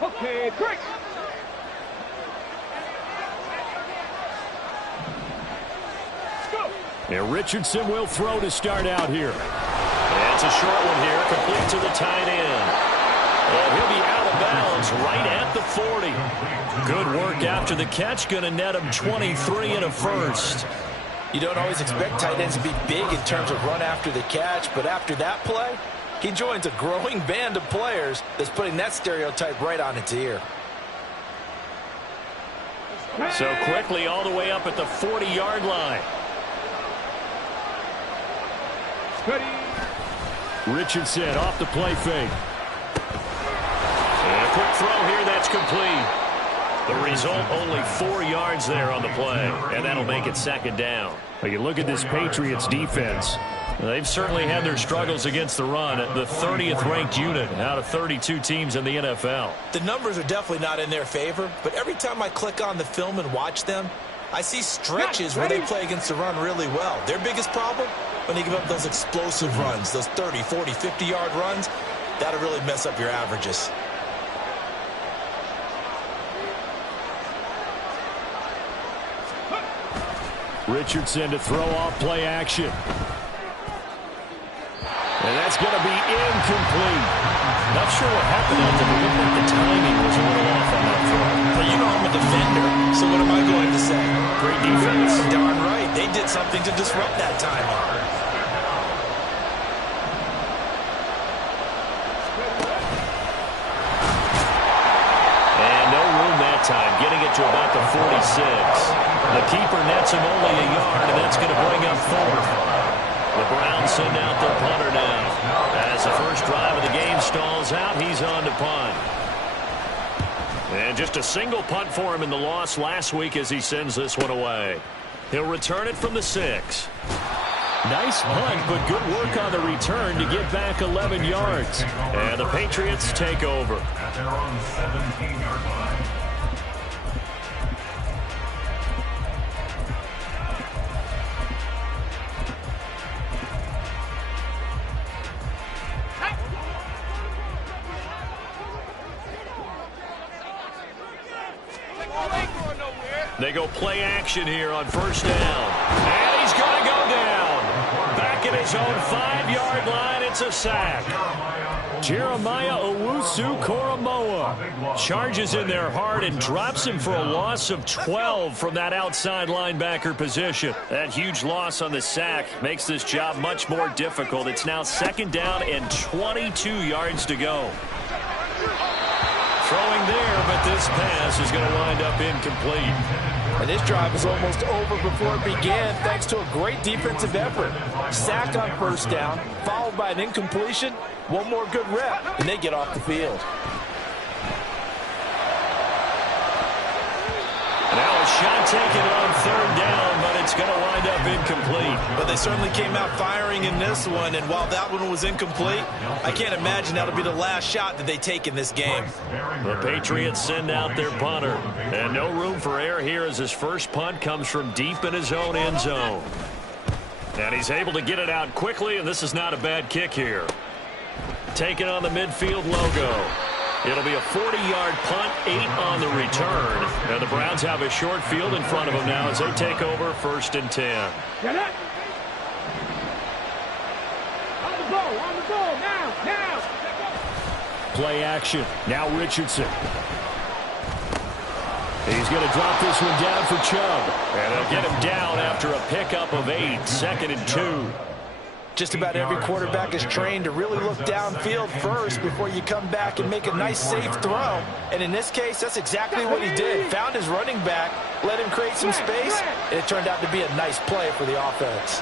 Okay, break. And Richardson will throw to start out here. That's a short one here, complete to the tight end. And he'll be out of bounds right at the 40. Good work after the catch, going to net him 23 and a first. You don't always expect tight ends to be big in terms of run after the catch, but after that play, he joins a growing band of players that's putting that stereotype right on its ear. So quickly all the way up at the 40-yard line. Richardson off the play fake. And a quick throw here, that's complete. The result, only 4 yards there on the play, and that'll make it second down. Well, you look at this Patriots defense. They've certainly had their struggles against the run at the 30th ranked unit out of 32 teams in the NFL. The numbers are definitely not in their favor, but every time I click on the film and watch them, I see stretches where they play against the run really well. Their biggest problem, when they give up those explosive runs, those 30, 40, 50-yard runs, that'll really mess up your averages. Richardson to throw off play action. And that's going to be incomplete. Not sure what happened out there, but looked like the timing was a little off on that throw. But you know I'm a defender, so what am I going to say? Great defense. Darn right. They did something to disrupt that timing. And no room that time, getting it to about the 46. The keeper nets him only a yard, and that's going to bring up fourth. The Browns send out their punter now. As the first drive of the game stalls out, he's on to punt. And just a single punt for him in the loss last week as he sends this one away. He'll return it from the 6. Nice punt, but good work on the return to get back 11 yards. And the Patriots take over. At their own 17-yard line. They go play action here on first down. And he's going to go down. Back at his own 5-yard line, it's a sack. Jeremiah Owusu-Koramoah charges in there hard and drops him for a loss of 12 from that outside linebacker position. That huge loss on the sack makes this job much more difficult. It's now second down and 22 yards to go. Throwing there, but this pass is going to wind up incomplete. And this drive is almost over before it began thanks to a great defensive effort. Sack on first down, followed by an incompletion. One more good rep, and they get off the field. Now a shot taken on third down, but it's going to wind up incomplete. But they certainly came out firing in this one, and while that one was incomplete, I can't imagine that'll be the last shot that they take in this game. The Patriots send out their punter, and no room for error here as his first punt comes from deep in his own end zone. And he's able to get it out quickly, and this is not a bad kick here. Taking on the midfield logo. It'll be a 40-yard punt, 8 on the return. And the Browns have a short field in front of them now as they take over first and 10. Get it. On the ball, now. Play action. Now Richardson. He's going to drop this one down for Chubb. And they'll get him down after a pickup of 8, second and 2. Just about every quarterback is trained to really look downfield first before you come back and make a nice, safe throw. And in this case, that's exactly what he did. Found his running back, let him create some space, and it turned out to be a nice play for the offense.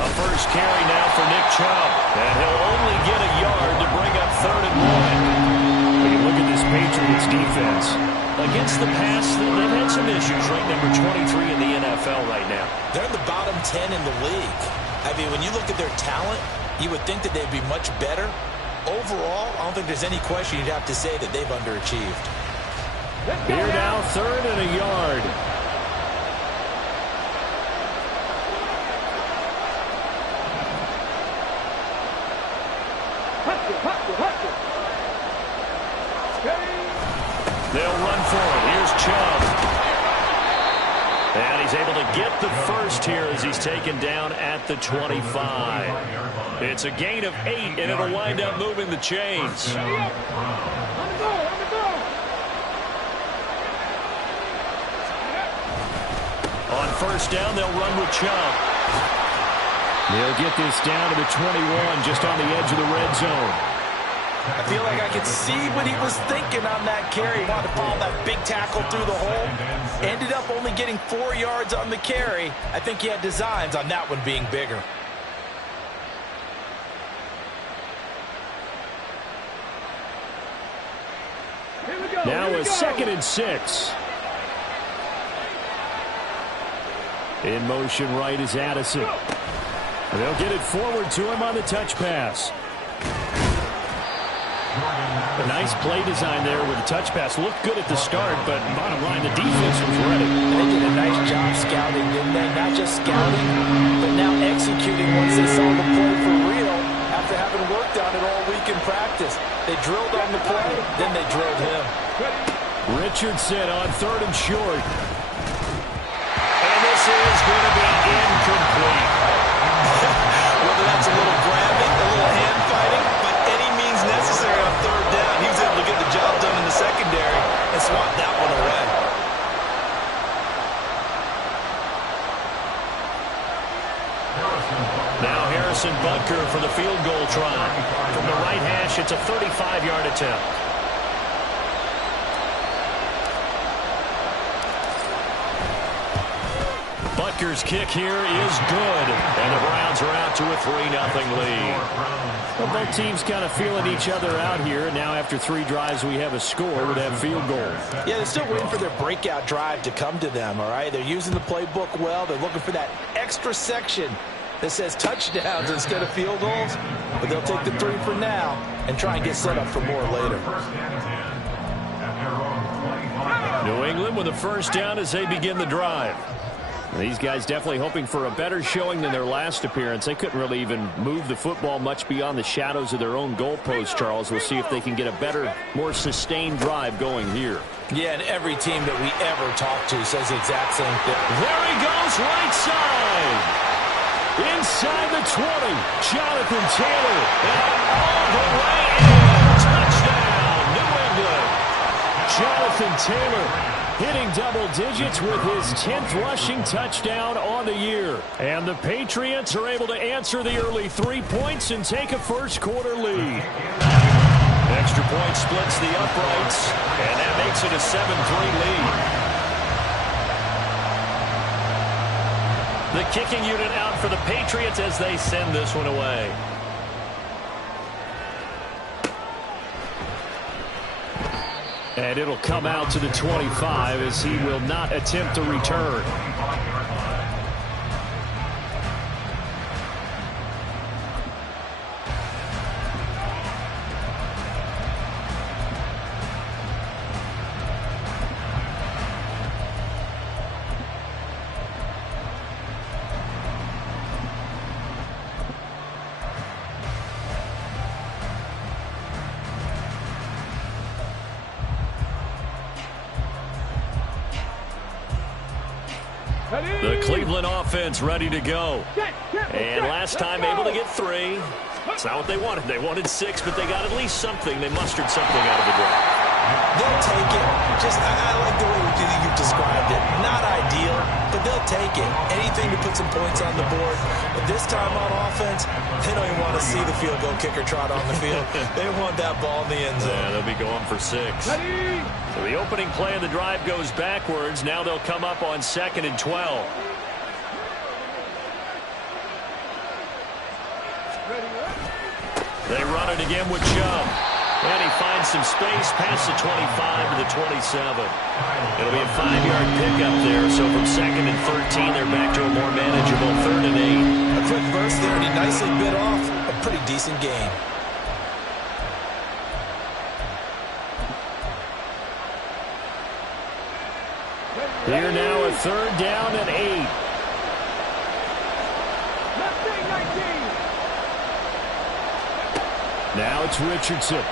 A first carry now for Nick Chubb. And he'll only get a yard to bring up third and 1. When you look at this Patriots defense, against the pass, they've had some issues. Ranked number 23 in the NFL right now. They're in the bottom 10 in the league. I mean, when you look at their talent, you would think that they'd be much better. Overall, I don't think there's any question you'd have to say that they've underachieved. Here now, third and a yard. They'll run for it. Here's Chubb. And he's able to get the first here as he's taken down at the 25. It's a gain of 8, and it'll wind up moving the chains. On first down, they'll run with Chubb. They'll get this down to the 21, just on the edge of the red zone. I feel like I could see what he was thinking on that carry. He wanted to follow that big tackle through the hole. Ended up only getting 4 yards on the carry. I think he had designs on that one being bigger. Now a 2nd and 6. In motion right is Addison. They'll get it forward to him on the touch pass. A nice play design there with the touch pass. Looked good at the start, but bottom line, the defense was ready. They did a nice job scouting, didn't they? Not just scouting, but now executing once they saw the play for real after having worked on it all week in practice. They drilled on the play, then they drilled him. Richardson on 3rd and short. And this is going to be incomplete. Whether that's a little grabbing, a little hand fighting, but any means necessary on 3rd down. He was able to get the job done in the secondary and swat that one away. Now Harrison Butker for the field goal try. From the right hash, it's a 35-yard attempt. Butker's kick here is good, and the Browns are out to a 3-0 lead. Well, both teams kind of feeling each other out here. Now after 3 drives, we have a score with that field goal. Yeah, they're still waiting for their breakout drive to come to them, all right? They're using the playbook well. They're looking for that extra section that says touchdowns instead of field goals. But they'll take the 3 for now and try and get set up for more later. New England with a first down as they begin the drive. These guys definitely hoping for a better showing than their last appearance. They couldn't really even move the football much beyond the shadows of their own goalpost, Charles. We'll see if they can get a better, more sustained drive going here. Yeah, and every team that we ever talk to says the exact same thing. There he goes, right side. Inside the 20, Jonathan Taylor. And all the way in. Touchdown, New England. Jonathan Taylor hitting double digits with his 10th rushing touchdown on the year. And the Patriots are able to answer the early 3 points and take a first-quarter lead. Extra point splits the uprights, and that makes it a 7-3 lead. The kicking unit out for the Patriots as they send this one away. And it'll come out to the 25 as he will not attempt to return. The Cleveland offense ready to go. And last time able to get 3. It's not what they wanted. They wanted 6, but they got at least something. They mustered something out of the drive. They'll take it. I like the way you've described it. Not ideal, but they'll take it. Anything to put some points on the board. But this time on offense, they don't even want to see the field goal kicker trot on the field. They want that ball in the end zone. Yeah, they'll be going for 6. So the opening play of the drive goes backwards. Now they'll come up on 2nd and 12. They run it again with Chubb. And he finds some space past the 25 to the 27. It'll be a 5-yard pickup there. So from 2nd and 13, they're back to a more manageable 3rd and 8. A quick burst there, and he nicely bit off a pretty decent gain. Here now a 3rd down and 8. Now it's Richardson.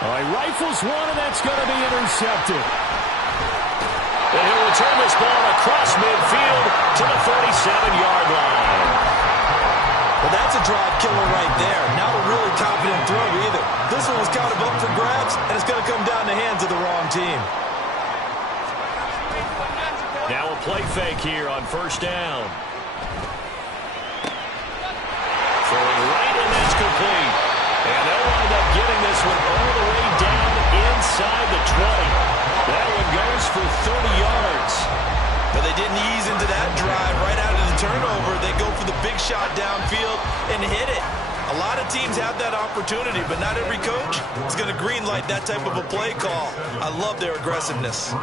All right, rifles one, and that's going to be intercepted. And he'll return this ball across midfield to the 47-yard line. Well, that's a drive killer right there. Not a really confident throw either. This one was kind of up for grabs, and it's going to come down the hands of the wrong team. Now a play fake here on first down. Throwing right, and that's complete. And they'll wind up getting this one all the way down inside the 20. That one goes for 30 yards. But they didn't ease into that drive right out of the turnover. They go for the big shot downfield and hit it. A lot of teams have that opportunity, but not every coach is going to greenlight that type of a play call. I love their aggressiveness.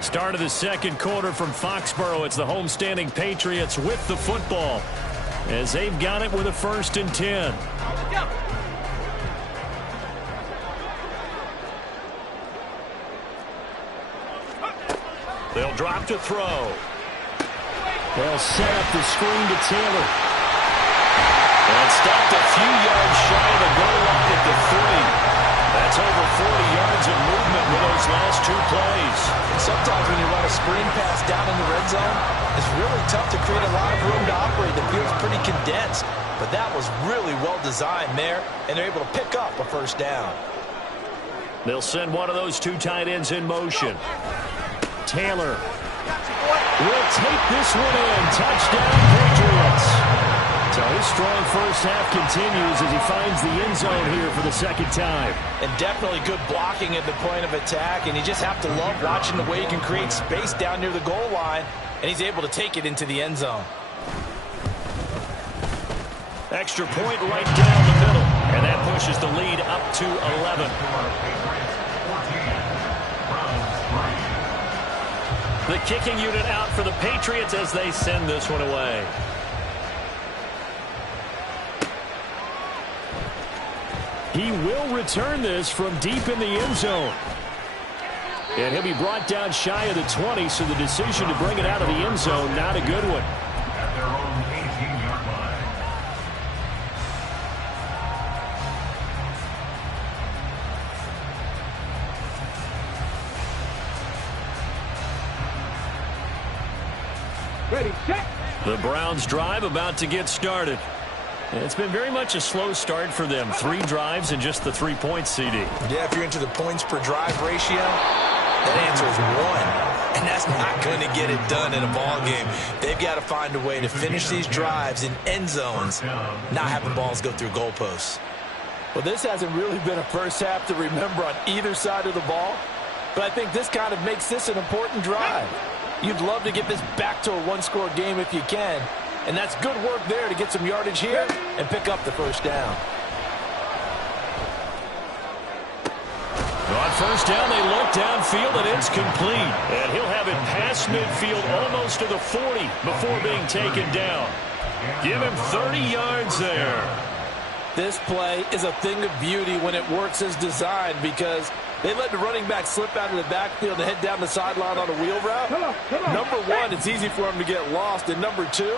Start of the second quarter from Foxborough. It's the homestanding Patriots with the football as they've got it with a 1st and 10. They'll drop to throw. They'll set up the screen to Taylor. And stopped a few yards shy of the goal line at the 3. That's over 40 yards of movement with those last 2 plays. Sometimes when you run a screen pass down in the red zone, it's really tough to create a lot of room to operate. The field's pretty condensed. But that was really well designed there, and they're able to pick up a 1st down. They'll send one of those 2 tight ends in motion. Taylor will take this one in. Touchdown, Patriots. So his strong first half continues as he finds the end zone here for the 2nd time. And definitely good blocking at the point of attack, and you just have to love watching the way he can create space down near the goal line, and he's able to take it into the end zone. Extra point right down the middle, and that pushes the lead up to 11. The kicking unit out for the Patriots as they send this one away. He will return this from deep in the end zone. And he'll be brought down shy of the 20, so the decision to bring it out of the end zone, not a good one. At their own 18-yard line. Ready, set. The Browns drive about to get started. It's been very much a slow start for them. 3 drives and just the 3 points, CD. Yeah, if you're into the points per drive ratio, that answer is 1. And that's not going to get it done in a ball game. They've got to find a way to finish these drives in end zones, not having balls go through goalposts. Well, this hasn't really been a first half to remember on either side of the ball, but I think this kind of makes this an important drive. You'd love to get this back to a 1-score game if you can, and that's good work there to get some yardage here and pick up the 1st down. On 1st down, they look downfield, and it's complete. And he'll have it past midfield almost to the 40 before being taken down. Give him 30 yards there. This play is a thing of beauty when it works as designed because they let the running back slip out of the backfield and head down the sideline on a wheel route. Come on. Number 1, it's easy for him to get lost. And number 2,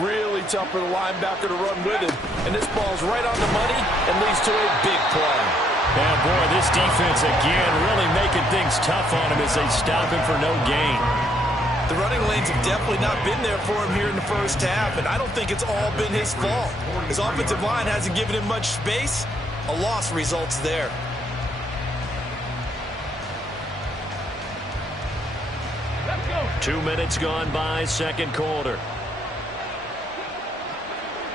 really tough for the linebacker to run with him. And this ball's right on the money and leads to a big play. Yeah, boy, this defense again really making things tough on him as they stop him for no gain. The running lanes have definitely not been there for him here in the first half, and I don't think it's all been his fault. His offensive line hasn't given him much space. A loss results there. Let's go. 2 minutes gone by, second quarter.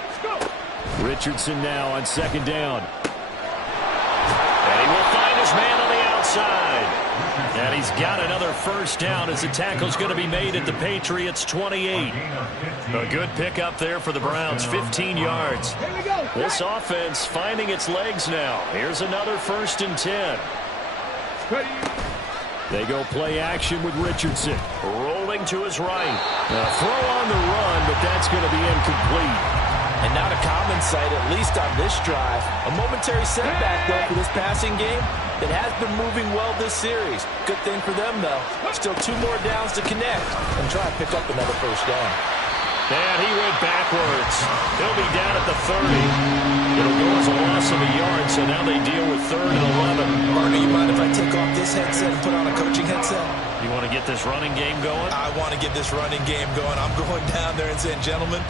Let's go. Richardson now on 2nd down. And he will find his man on the outside. And he's got another 1st down as the tackle's going to be made at the Patriots' 28. A good pickup there for the Browns, 15 yards. Here we go. This offense finding its legs now. Here's another 1st and 10. Ready. They go play action with Richardson. Rolling to his right. A throw on the run, but that's going to be incomplete. And not a common sight, at least on this drive. A momentary setback, though, for this passing game that has been moving well this series. Good thing for them, though. Still 2 more downs to connect and try and pick up another 1st down. And he went backwards. He'll be down at the 30. It'll go as a loss of a yard, so now they deal with 3rd and 11. Martin, you mind if I take off this headset and put on a coaching headset? You want to get this running game going? I want to get this running game going. I'm going down there and saying, gentlemen,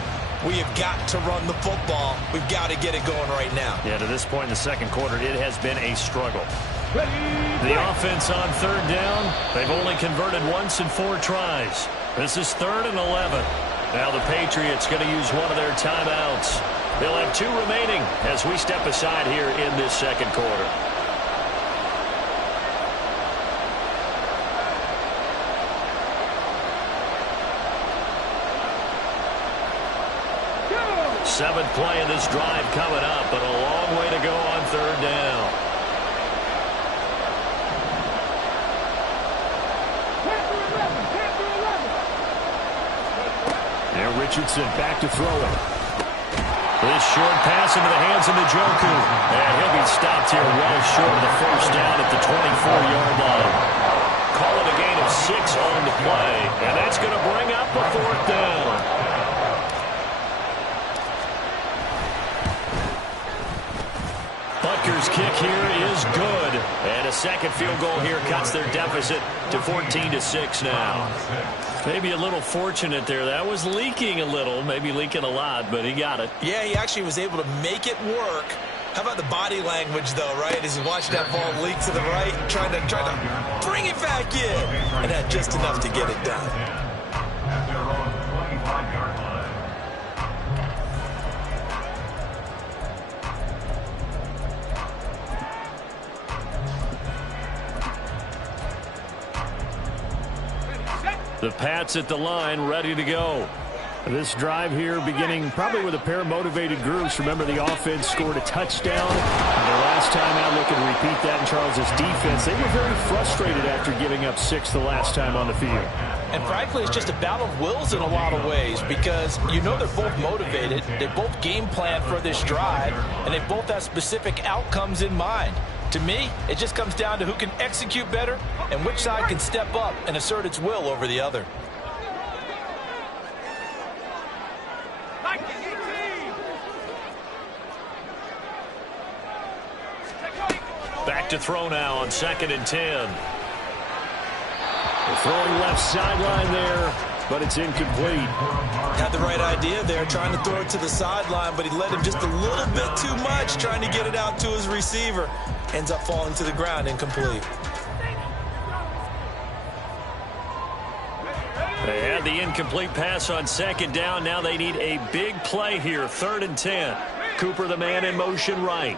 we have got to run the football. We've got to get it going right now. Yeah, to this point in the second quarter, it has been a struggle. The offense on 3rd down. They've only converted once in 4 tries. This is 3rd and 11. Now the Patriots going to use one of their timeouts. They'll have 2 remaining as we step aside here in this second quarter. Seventh play of this drive coming up, but a long way to go on 3rd down. Now Richardson back to throw it. This short pass into the hands of Njoku. And he'll be stopped here well short of the first down at the 24-yard line. Call it a gain of 6 on the play. And that's going to bring up a 4th down. Butker's kick here is good. And a second field goal here cuts their deficit to 14-6 now. Maybe a little fortunate there. That was leaking a little, maybe leaking a lot, but he got it. Yeah, he actually was able to make it work. How about the body language, though, right? As he watched that ball leak to the right, trying to bring it back in. And had just enough to get it done. At their own 25-yard line. The Pats at the line, ready to go. This drive here beginning probably with a pair of motivated groups. Remember, the offense scored a touchdown. Their last time out, looking to repeat that in Charles's defense. They were very frustrated after giving up 6 the last time on the field. And frankly, it's just a battle of wills in a lot of ways because you know they're both motivated. They both game plan for this drive, and they both have specific outcomes in mind. To me, it just comes down to who can execute better and which side can step up and assert its will over the other. Back to throw now on 2nd and 10. They're throwing left sideline there, but it's incomplete. Had the right idea there, trying to throw it to the sideline, but he led him just a little bit too much, trying to get it out to his receiver. Ends up falling to the ground, incomplete. They had the incomplete pass on 2nd down. Now they need a big play here, 3rd and 10. Cooper, the man in motion right.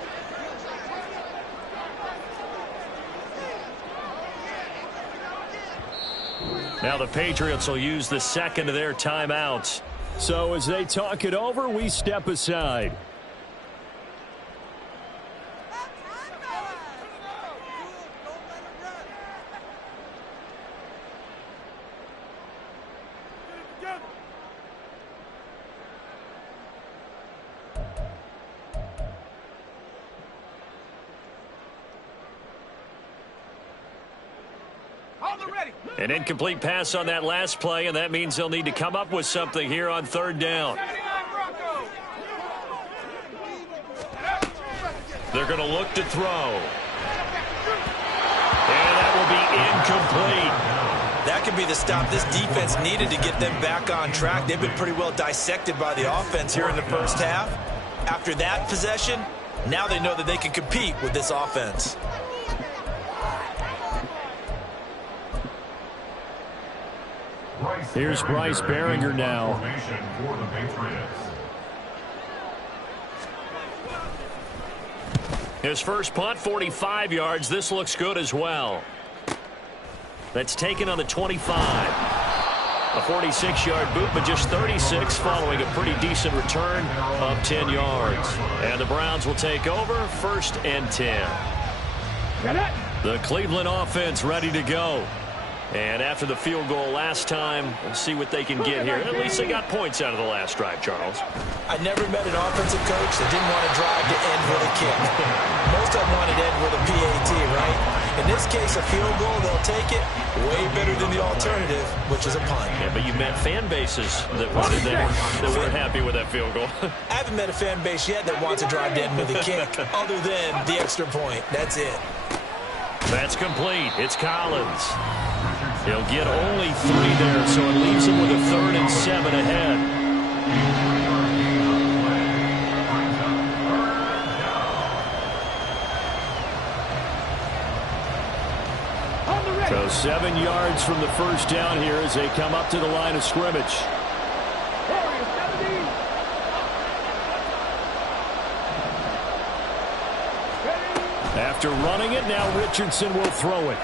Now the Patriots will use the second of their timeouts. So as they talk it over, we step aside. An incomplete pass on that last play, and that means they'll need to come up with something here on 3rd down. They're going to look to throw. And that will be incomplete. That could be the stop this defense needed to get them back on track. They've been pretty well dissected by the offense here in the first half. After that possession, now they know that they can compete with this offense. Here's Bryce Baringer now. Formation for the Patriots. His first punt, 45 yards. This looks good as well. That's taken on the 25. A 46-yard boot, but just 36 following a pretty decent return of 10 yards. And the Browns will take over, 1st and 10. The Cleveland offense ready to go. And after the field goal last time, we'll see what they can get here. At least they got points out of the last drive, Charles. I never met an offensive coach that didn't want to drive to end with a kick. Most of them wanted to end with a PAT, right? In this case, a field goal, they'll take it. Way better than the alternative, which is a punt. Yeah, but you met fan bases that weren't happy with that field goal. I haven't met a fan base yet that wants to drive down with a kick other than the extra point. That's it. That's complete. It's Collins. He'll get only 3 there, so it leaves him with a 3rd and 7 ahead. So 7 yards from the first down here as they come up to the line of scrimmage. After running it, now Richardson will throw it.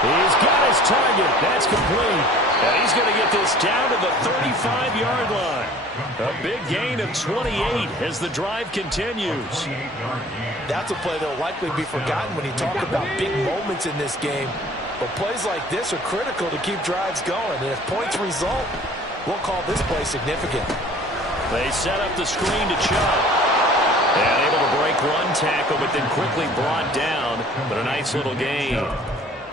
He's got his target. That's complete. And he's going to get this down to the 35-yard line. A big gain of 28 as the drive continues. That's a play that will likely be forgotten when you talk about big moments in this game. But plays like this are critical to keep drives going. And if points result, we'll call this play significant. They set up the screen to Chubb. And able to break one tackle, but then quickly brought down. But a nice little gain.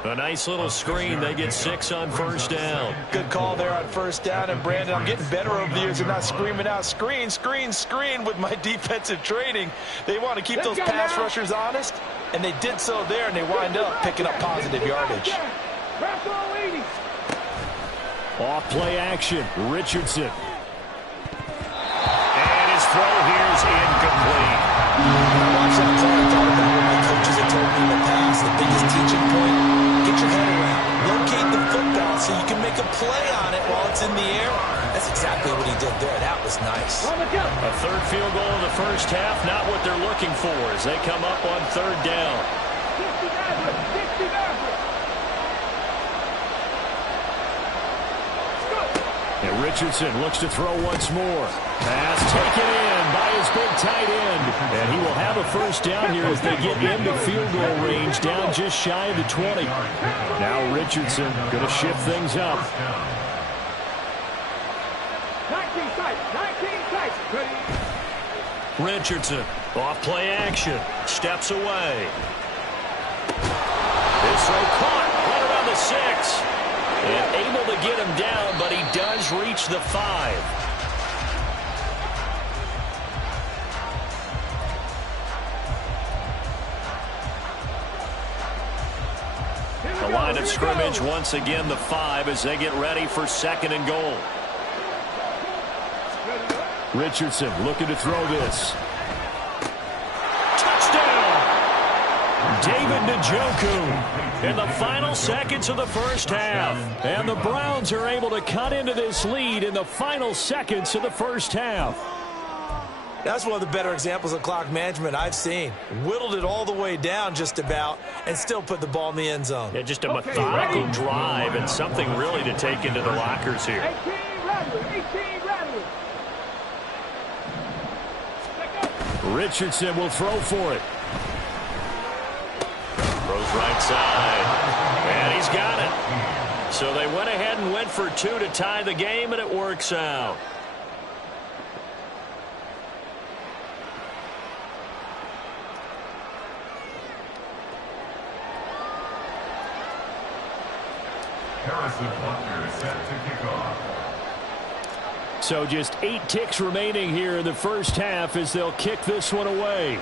A nice little screen. They get 6 on first down. Good call there on first down. And, Brandon, I'm getting better over the years and not screaming out, screen, screen, screen with my defensive training. They want to keep those pass rushers honest, and they did so there, and they wind up picking up positive yardage. Off play action. Richardson. And his throw here is incomplete. Watch that play. I thought about what my coaches had told me in the past. The biggest teaching point, get your head around. Locate the football so you can make a play on it while it's in the air. That's exactly what he did there. That was nice. A 3rd field goal in the first half, not what they're looking for as they come up on 3rd down. And Richardson looks to throw once more. Pass taken in by his big tight end. And he will have a first down here as they get into field goal range, down just shy of the 20. Now Richardson going to shift things up. 19 sight. Richardson, off play action, steps away. His throw caught right around the 6. And able to get him down, but he does reach the 5. The line of scrimmage once again the 5 as they get ready for 2nd and goal. Richardson looking to throw this. Touchdown! David Njoku in the final seconds of the first half. And the Browns are able to cut into this lead in the final seconds of the first half. That's one of the better examples of clock management I've seen. Whittled it all the way down just about and still put the ball in the end zone. Yeah, just a methodical drive and something really to take into the lockers here. 18 Radley. Richardson will throw for it. Throws right side. And he's got it. So they went ahead and went for 2 to tie the game, and it works out. Harrison Butker set to kick off. So just 8 ticks remaining here in the first half as they'll kick this one away.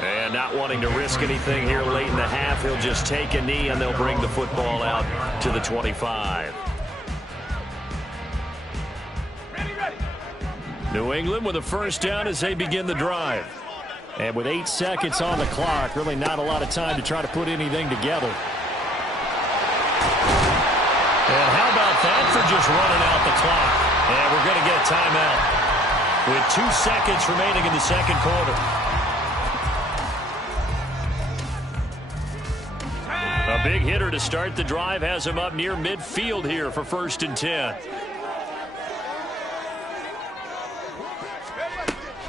And not wanting to risk anything here late in the half, he'll just take a knee and they'll bring the football out to the 25. New England with a first down as they begin the drive. And with 8 seconds on the clock, really not a lot of time to try to put anything together. And how about that for just running out the clock? And we're going to get a timeout with 2 seconds remaining in the second quarter. A big hitter to start the drive has him up near midfield here for 1st and 10.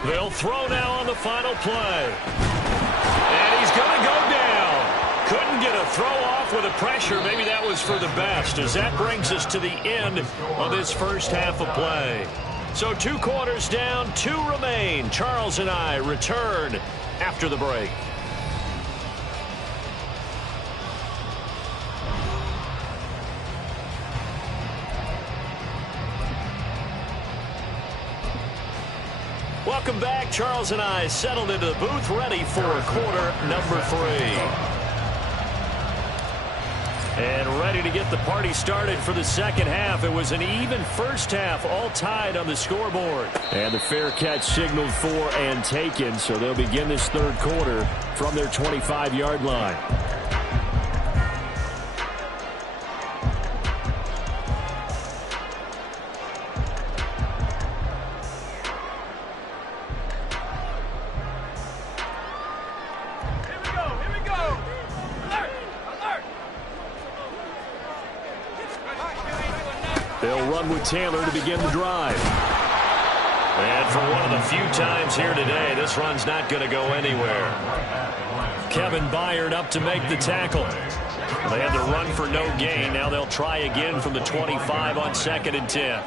They'll throw now on the final play. And he's going to go down. Couldn't get a throw off with the pressure. Maybe that was for the best, as that brings us to the end of this first half of play. So 2 quarters down, 2 remain. Charles and I return after the break. Welcome back. Charles and I settled into the booth, ready for quarter number 3. And ready to get the party started for the second half. It was an even first half, all tied on the scoreboard. And the fair catch signaled for and taken, so they'll begin this third quarter from their 25-yard line. They'll run with Taylor to begin the drive. And for one of the few times here today, this run's not going to go anywhere. Kevin Byard up to make the tackle. They had to run for no gain. Now they'll try again from the 25 on 2nd and 10.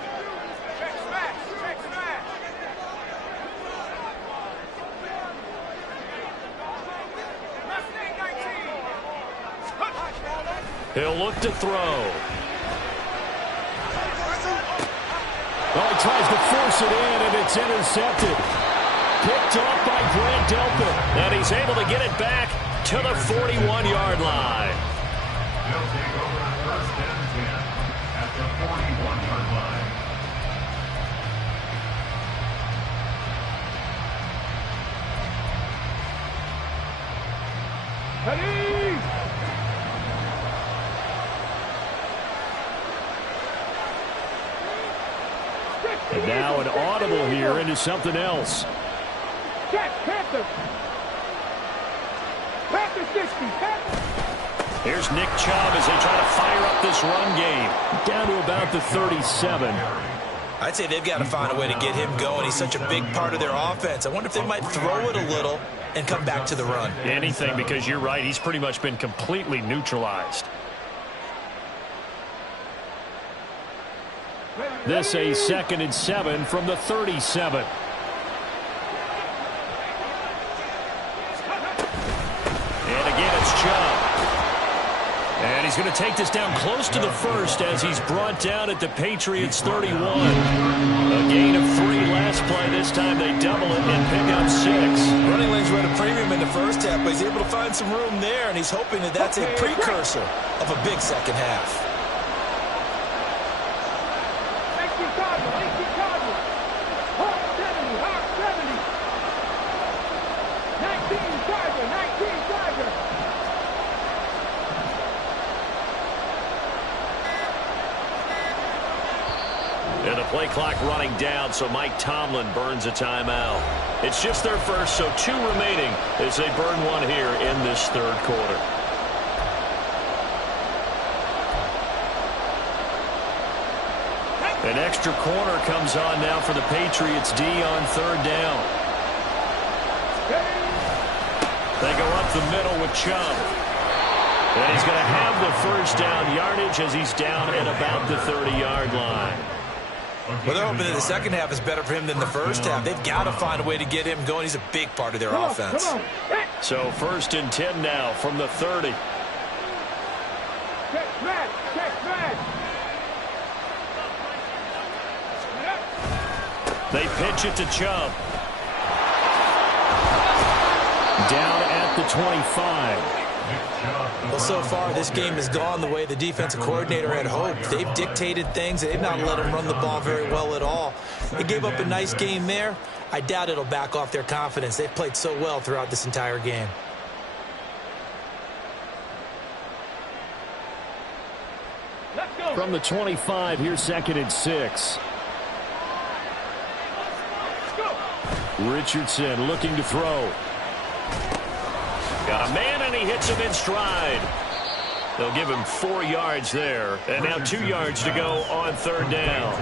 He'll look to throw. Oh, he tries to force it in, and it's intercepted. Picked off by Grant Delpit. And he's able to get it back to the 41-yard line. They'll take over 1st and 10 at the 41-yard line. Ready? And now an audible here into something else. Check, Panther. Panther 60, Panther. Here's Nick Chubb as they try to fire up this run game. Down to about the 37. I'd say they've got to find a way to get him going. He's such a big part of their offense. I wonder if they might throw it a little and come back to the run. Anything, because you're right. He's pretty much been completely neutralized. This a 2nd and 7 from the 37. And again, it's Chubb. And he's going to take this down close to the first as he's brought down at the Patriots 31. A gain of 3 last play. This time they double it and pick up 6. Running lanes were at a premium in the first half, but he's able to find some room there, and he's hoping that that's a precursor of a big second half. And the play clock running down, so Mike Tomlin burns a timeout. It's just their first, so 2 remaining as they burn one here in this third quarter. An extra corner comes on now for the Patriots D on 3rd down. They go up the middle with Chubb. And he's going to have the first down yardage as he's down at about the 30-yard line. Well, they're hoping that the second half is better for him than the first half. They've got to find a way to get him going. He's a big part of their offense. So 1st and 10 now from the 30. Check back. They pitch it to Chubb. Down at the 25. Well, so far, this game has gone the way the defensive coordinator had hoped. They've dictated things. They've not let him run the ball very well at all. They gave up a nice game there. I doubt it'll back off their confidence. They've played so well throughout this entire game. Let's go. From the 25, here's 2nd and 6. Richardson looking to throw. Got a man, and he hits him in stride. They'll give him 4 yards there. And now 2 yards to go on 3rd down.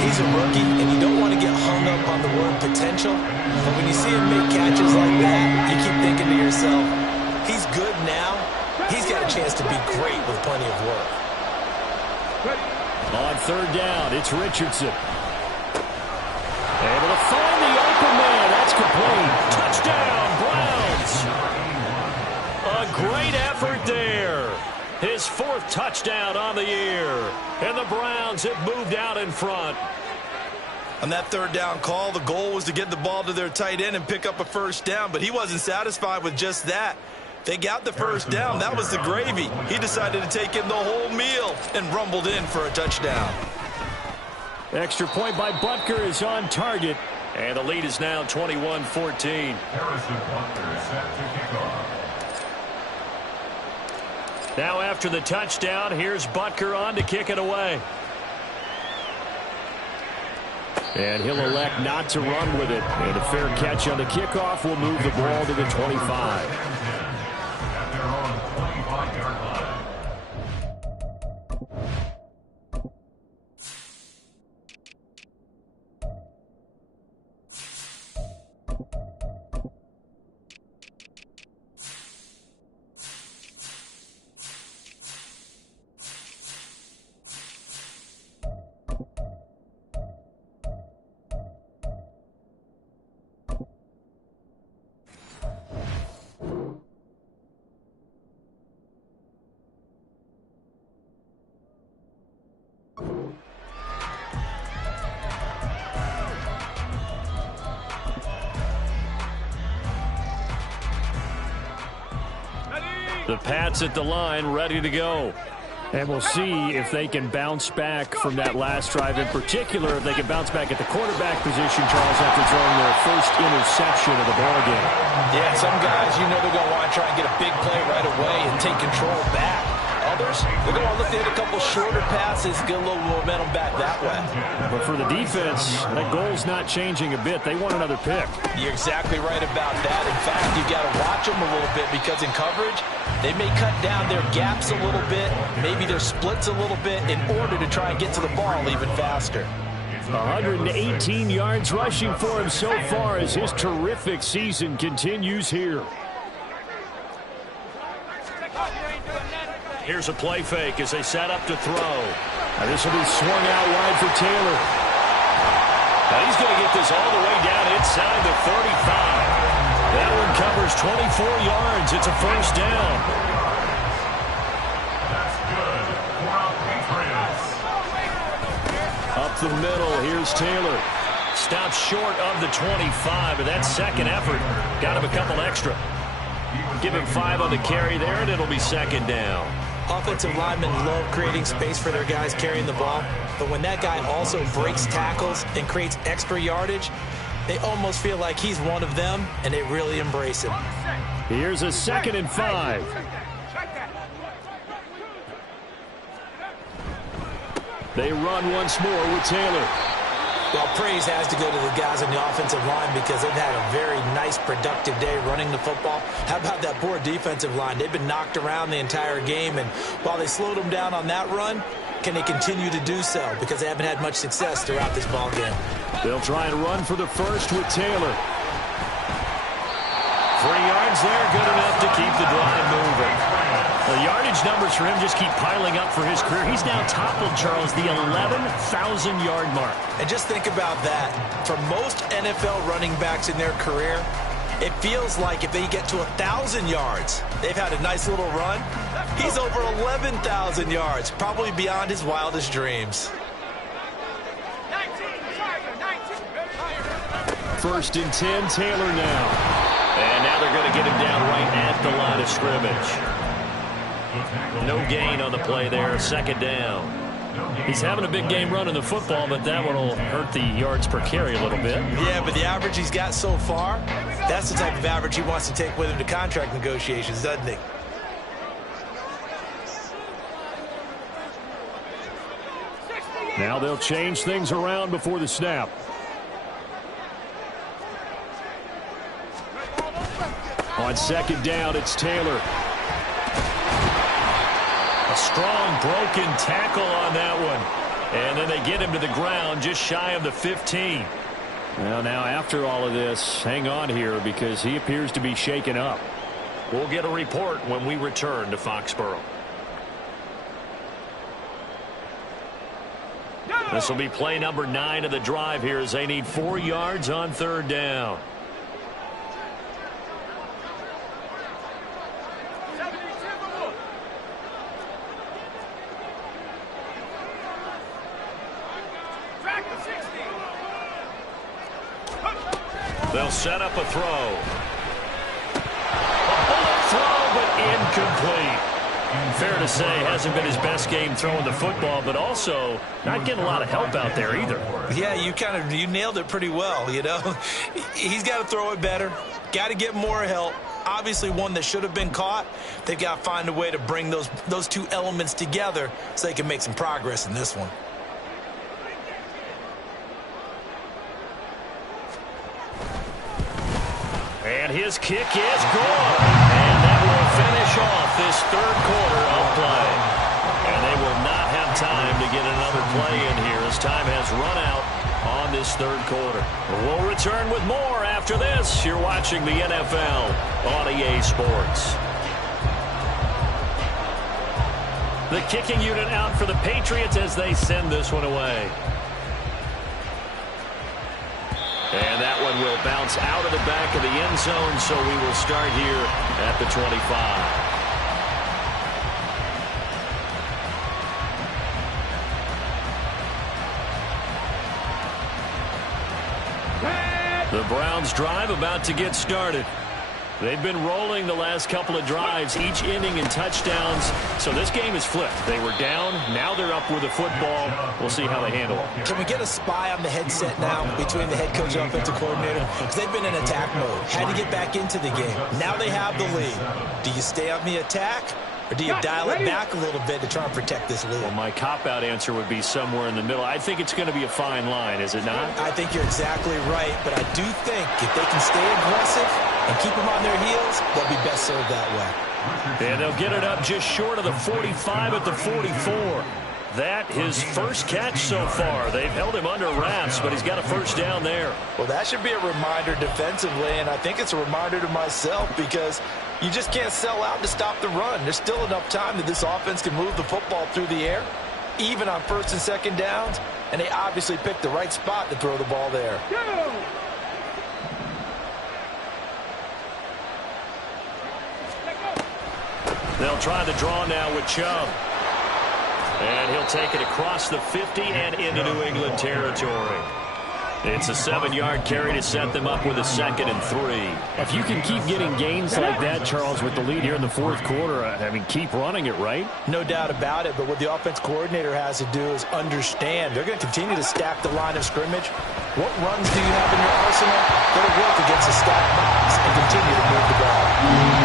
He's a rookie, and you don't want to get hung up on the word potential. But when you see him make catches like that, you keep thinking to yourself, he's good now. He's got a chance to be great with plenty of work. On 3rd down, it's Richardson. Able to find the open man. That's complete. Touchdown, Browns. A great effort there. His 4th touchdown on the year. And the Browns have moved out in front. On that third down call, the goal was to get the ball to their tight end and pick up a first down, but he wasn't satisfied with just that. They got the first down. That was the gravy. He decided to take in the whole meal and rumbled in for a touchdown. Extra point by Butker is on target. And the lead is now 21-14. Harrison Butker is set to kick off. Now after the touchdown, here's Butker on to kick it away. And he'll elect not to run with it. And a fair catch on the kickoff will move the ball to the 25. At their own 25-yard line. The Pats at the line, ready to go. And we'll see if they can bounce back from that last drive, in particular, if they can bounce back at the quarterback position, Charles, after throwing their first interception of the ballgame. Yeah, some guys, you know they're going to want to try and get a big play right away and take control back. Others, they're going to look to hit a couple shorter passes, get a little momentum back that way. But for the defense, that goal's not changing a bit. They want another pick. You're exactly right about that. In fact, you've got to watch them a little bit because in coverage, they may cut down their gaps a little bit, maybe their splits a little bit in order to try and get to the ball even faster. 118 yards rushing for him so far as his terrific season continues here. Here's a play fake as they set up to throw. Now this will be swung out wide for Taylor. Now he's going to get this all the way down inside the 35. That one covers 24 yards. It's a first down. That's good for our Patriots. Up the middle, here's Taylor. Stops short of the 25, but that second effort got him a couple extra. Give him 5 on the carry there, and it'll be second down. Offensive linemen love creating space for their guys carrying the ball, but when that guy also breaks tackles and creates extra yardage, they almost feel like he's one of them, and they really embrace him. Here's a 2nd and 5. They run once more with Taylor. Well, praise has to go to the guys on the offensive line because they've had a very nice, productive day running the football. How about that poor defensive line? They've been knocked around the entire game, and while they slowed them down on that run, can they continue to do so? Because they haven't had much success throughout this ball game. They'll try and run for the first with Taylor. 3 yards there, good enough to keep the drive moving. The yardage numbers for him just keep piling up for his career. He's now toppled, Charles, the 11,000-yard mark. And just think about that. For most NFL running backs in their career, it feels like if they get to 1,000 yards, they've had a nice little run. He's over 11,000 yards, probably beyond his wildest dreams. 1st and 10, Taylor now. And now they're going to get him down right at the line of scrimmage. No gain on the play there, second down. He's having a big game running the football, but that one will hurt the yards per carry a little bit. Yeah, but the average he's got so far, that's the type of average he wants to take with him to contract negotiations, doesn't he? Now they'll change things around before the snap. On 2nd down, it's Taylor. A strong broken tackle on that one. And then they get him to the ground just shy of the 15. Well, now after all of this, hang on here because he appears to be shaken up. We'll get a report when we return to Foxborough. This will be play number 9 of the drive here as they need 4 yards on 3rd down. They'll set up a throw. A bullet throw, but incomplete. Fair to say, hasn't been his best game throwing the football, but also not getting a lot of help out there either. Yeah, you nailed it pretty well, you know. He's got to throw it better. Got to get more help. Obviously one that should have been caught. They've got to find a way to bring those two elements together so they can make some progress in this one. And his kick is good. And that will finish off this third quarter of play. And they will not have time to get another play in here as time has run out on this third quarter. We'll return with more after this. You're watching the NFL on EA Sports. The kicking unit out for the Patriots as they send this one away. And that one will bounce out of the back of the end zone, so we will start here at the 25. The Browns drive about to get started. They've been rolling the last couple of drives, each ending in touchdowns. So this game is flipped. They were down. Now they're up with the football. We'll see how they handle it. Can we get a spy on the headset now between the head coach and offensive coordinator? Because they've been in attack mode. Had to get back into the game. Now they have the lead. Do you stay on the attack? Or do you dial it back a little bit to try and protect this lead? Well, my cop-out answer would be somewhere in the middle. I think it's going to be a fine line, is it not? I think you're exactly right, but I do think if they can stay aggressive and keep them on their heels, they'll be best served that way. And they'll get it up just short of the 45 at the 44. That his first catch so far. They've held him under wraps, but he's got a first down there. Well, that should be a reminder defensively, and I think it's a reminder to myself because you just can't sell out to stop the run. There's still enough time that this offense can move the football through the air, even on first and second downs, and they obviously picked the right spot to throw the ball there. They'll try the draw now with Chubb. And he'll take it across the 50 and into New England territory. It's a 7-yard carry to set them up with a 2nd and 3. If you can keep getting gains like that, Charles, with the lead here in the fourth quarter, I mean, keep running it, right? No doubt about it, but what the offense coordinator has to do is understand. They're going to continue to stack the line of scrimmage. What runs do you have in your arsenal? That'll work against a stacked box and continue to move the ball.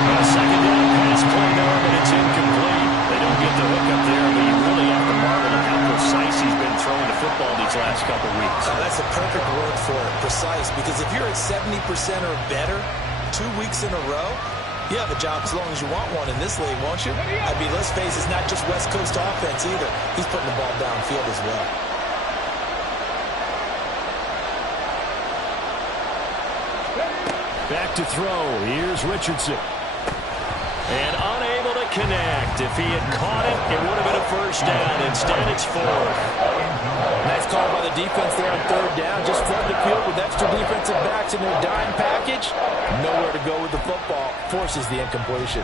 A second down pass play there, but it's incomplete. They don't get the hook up there, but you really have to marvel at how precise he's been throwing the football these last couple weeks. That's the perfect word for it, precise, because if you're at 70% or better 2 weeks in a row, you have a job as long as you want one in this league, won't you? I mean, let's face it, it's not just West Coast offense either. He's putting the ball downfield as well. Back to throw. Here's Richardson. And unable to connect. If he had caught it, it would have been a first down. Instead, it's 4th. Nice call by the defense there on 3rd down. Just flood the field with extra defensive backs in their dime package. Nowhere to go with the football. Forces the incompletion.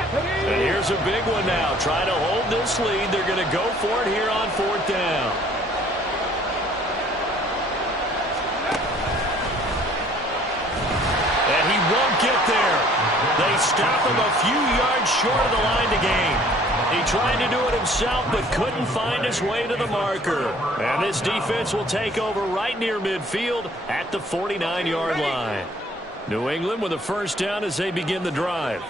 And here's a big one now. Trying to hold this lead. They're going to go for it here on 4th down. And he won't get there. They stop him a few yards short of the line to gain. He tried to do it himself, but couldn't find his way to the marker. And this defense will take over right near midfield at the 49-yard line. New England with a first down as they begin the drive.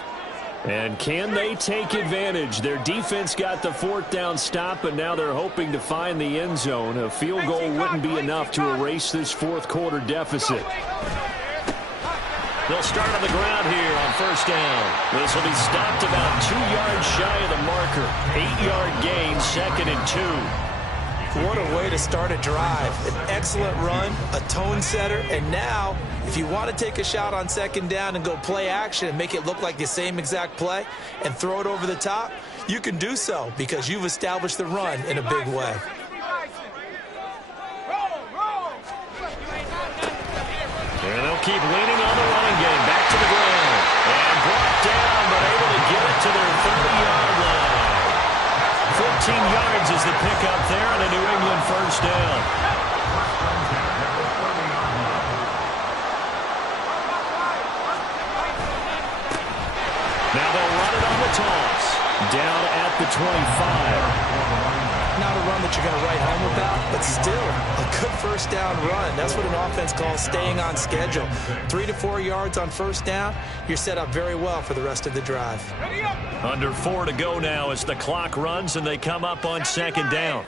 And can they take advantage? Their defense got the 4th down stop, and now they're hoping to find the end zone. A field goal wouldn't be enough to erase this fourth quarter deficit. They'll start on the ground here on first down. This will be stopped about 2 yards shy of the marker. 8-yard gain, 2nd and 2. What a way to start a drive. An excellent run, a tone setter, and now, if you want to take a shot on 2nd down and go play action and make it look like the same exact play and throw it over the top, you can do so because you've established the run in a big way. And they'll keep leaning on the running game. Back to the ground. And brought down, but able to get it to their 30-yard line. 14 yards is the pickup there, and a New England first down. Not a run that you're going to write home about, but still a good first down run. That's what an offense calls staying on schedule. 3 to 4 yards on first down, you're set up very well for the rest of the drive. Under 4 to go now as the clock runs and they come up on second down.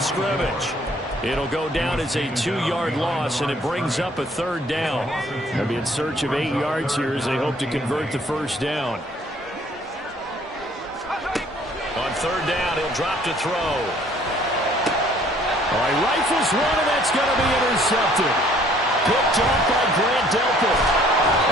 Scrimmage. It'll go down as a 2-yard loss, and it brings up a third down. They'll be in search of 8 yards here as they hope to convert the first down. On third down, he'll drop to throw. All right, rifles one, and that's going to be intercepted. Picked off by Grant Delpit.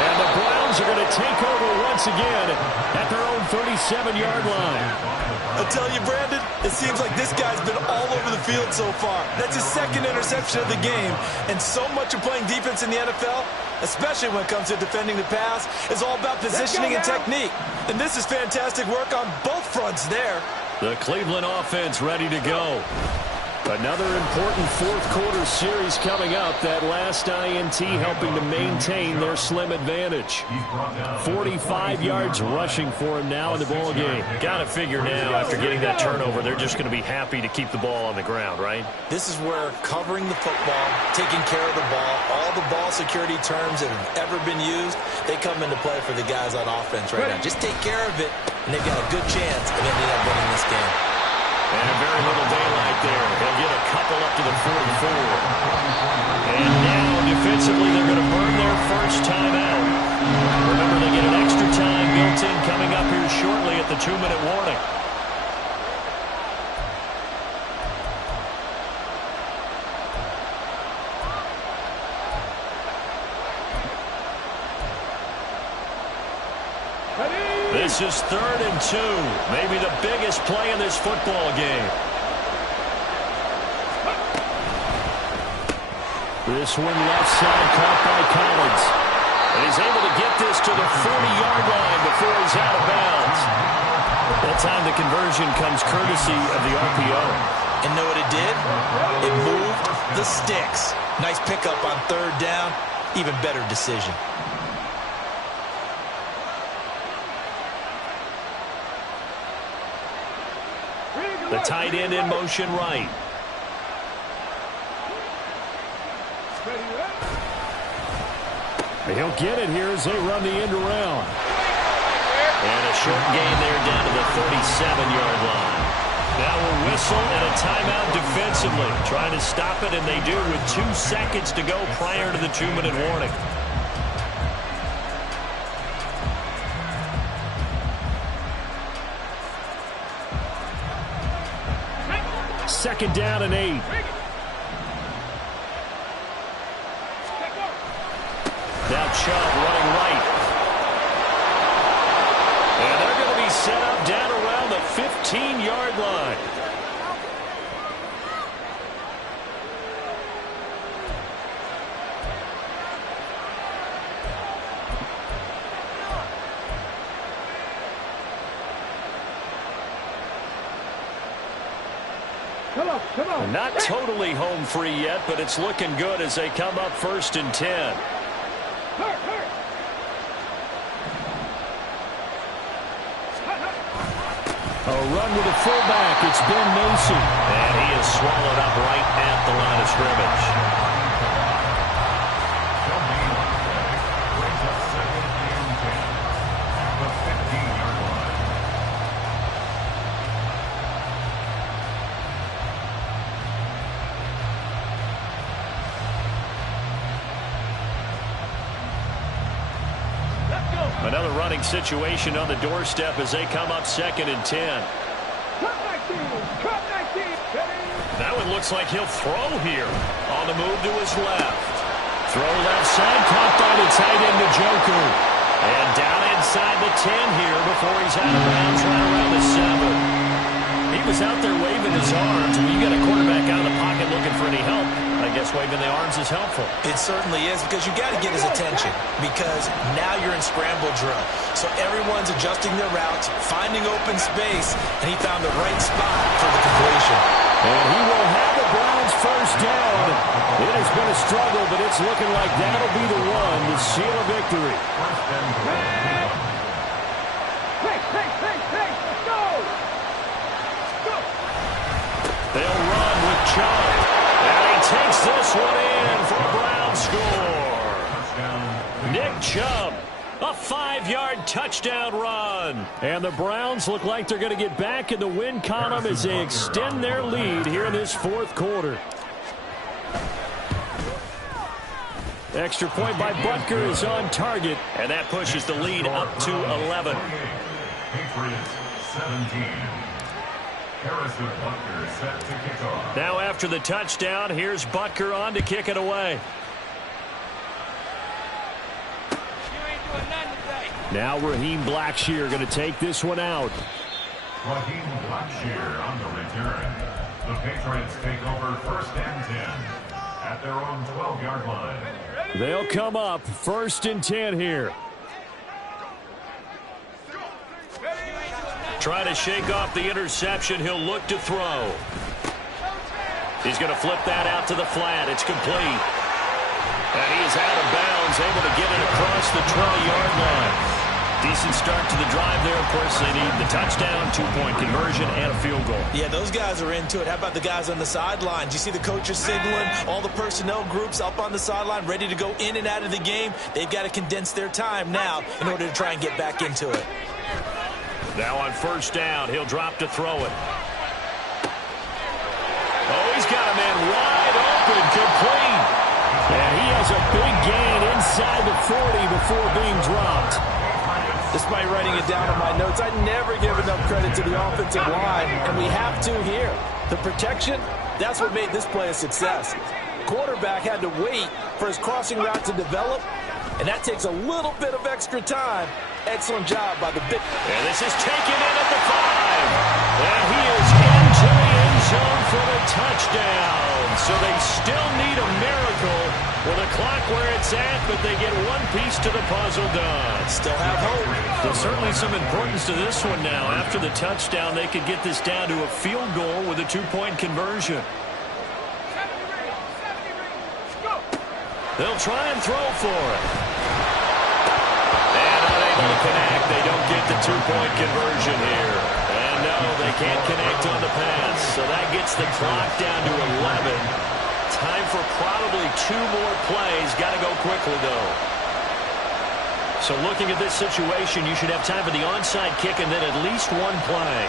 And the Browns are going to take over once again at their own 37-yard line. I tell you, Brandon, it seems like this guy's been all over the field so far. That's his second interception of the game. And so much of playing defense in the NFL, especially when it comes to defending the pass, is all about positioning and technique. And this is fantastic work on both fronts there. The Cleveland offense ready to go. Another important fourth-quarter series coming up. That last INT helping to maintain their slim advantage. 45 yards rushing for him now in the ball game. Got to figure now, after getting that turnover, they're just going to be happy to keep the ball on the ground, right? This is where covering the football, taking care of the ball, all the ball security terms that have ever been used, they come into play for the guys on offense right now. Just take care of it, and they've got a good chance of ending up winning this game. And very little daylight there. They'll get a couple up to the 44. And now, defensively, they're going to burn their first time out. Remember, they get an extra time built in coming up here shortly at the 2-minute warning. This is 3rd and 2. Maybe the biggest play in this football game. This one left side caught by Collins. And he's able to get this to the 40-yard line before he's out of bounds. That time the conversion comes courtesy of the RPO. And know what it did? It moved the sticks. Nice pickup on 3rd down. Even better decision. The tight end in motion right. He'll get it here as they run the end around. And a short gain there down to the 37-yard line. Now a whistle and a timeout defensively. Trying to stop it, and they do with 2 seconds to go prior to the 2-minute warning. Second down and 8. Now Chubb running right. And they're going to be set up down around the 15-yard line. Come on. Not totally home free yet, but it's looking good as they come up 1st and 10. A run with a fullback. It's Ben Mason. And he is swallowed up right at the line of scrimmage. Another running situation on the doorstep as they come up 2nd and 10. Now it looks like he'll throw here. On the move to his left. Throw left side, caught by the tight end Njoku. And down inside the 10 here before he's out of bounds right around the 7. He was out there waving his arms. When you got a quarterback out of the pocket looking for any help, I guess waving the arms is helpful. It certainly is, because you got to get his attention, because now you're in scramble drill. So everyone's adjusting their routes, finding open space, and he found the right spot for the completion. And he will have the Browns first down. It has been a struggle, but it's looking like that'll be the one to seal a victory. Hey, let's go! Go! They'll run with Chubb. And he takes this one in for a Brown score. Nick Chubb, a 5-yard touchdown run. And the Browns look like they're going to get back in the win column as they extend their lead here in this fourth quarter. Extra point by Butker is on target. And that pushes the lead up to 11. Patriots 17. Harrison Butker set to kick off. Now after the touchdown, here's Butker on to kick it away. Now Raheem Blackshear going to take this one out. Raheem Blackshear on the return. The Patriots take over 1st and 10 at their own 12-yard line. They'll come up 1st and 10 here. Try to shake off the interception. He'll look to throw. He's going to flip that out to the flat. It's complete. And he is out of bounds, able to get it across the 20-yard line. Decent start to the drive there. Of course, they need the touchdown, 2-point conversion, and a field goal. Yeah, those guys are into it. How about the guys on the sidelines? You see the coaches signaling, all the personnel groups up on the sideline, ready to go in and out of the game. They've got to condense their time now in order to try and get back into it. Now on 1st down, he'll drop to throw it. Oh, he's got a man wide open, complete. And he has a big gain inside the 40 before being dropped. Despite writing it down in my notes, I never give enough credit to the offensive line, and we have to here. The protection, that's what made this play a success. Quarterback had to wait for his crossing route to develop, and that takes a little bit of extra time. Excellent job by the big. And this is taken in at the 5. And he is into the end zone for the touchdown. So they still need a miracle with a clock where it's at, but they get one piece to the puzzle done. Still have hope. There's certainly some importance to this one now. After the touchdown, they could get this down to a field goal with a 2-point conversion. They'll try and throw for it. And unable to connect. They don't get the 2-point conversion here. And no, they can't connect on the pass. So that gets the clock down to 11. Time for probably 2 more plays. Got to go quickly, though. So looking at this situation, you should have time for the onside kick and then at least 1 play.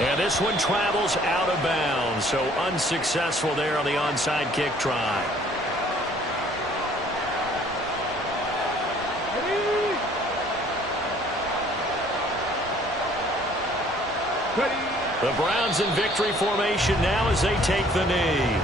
And this one travels out of bounds, so unsuccessful there on the onside kick try. Ready. The Browns in victory formation now as they take the knee.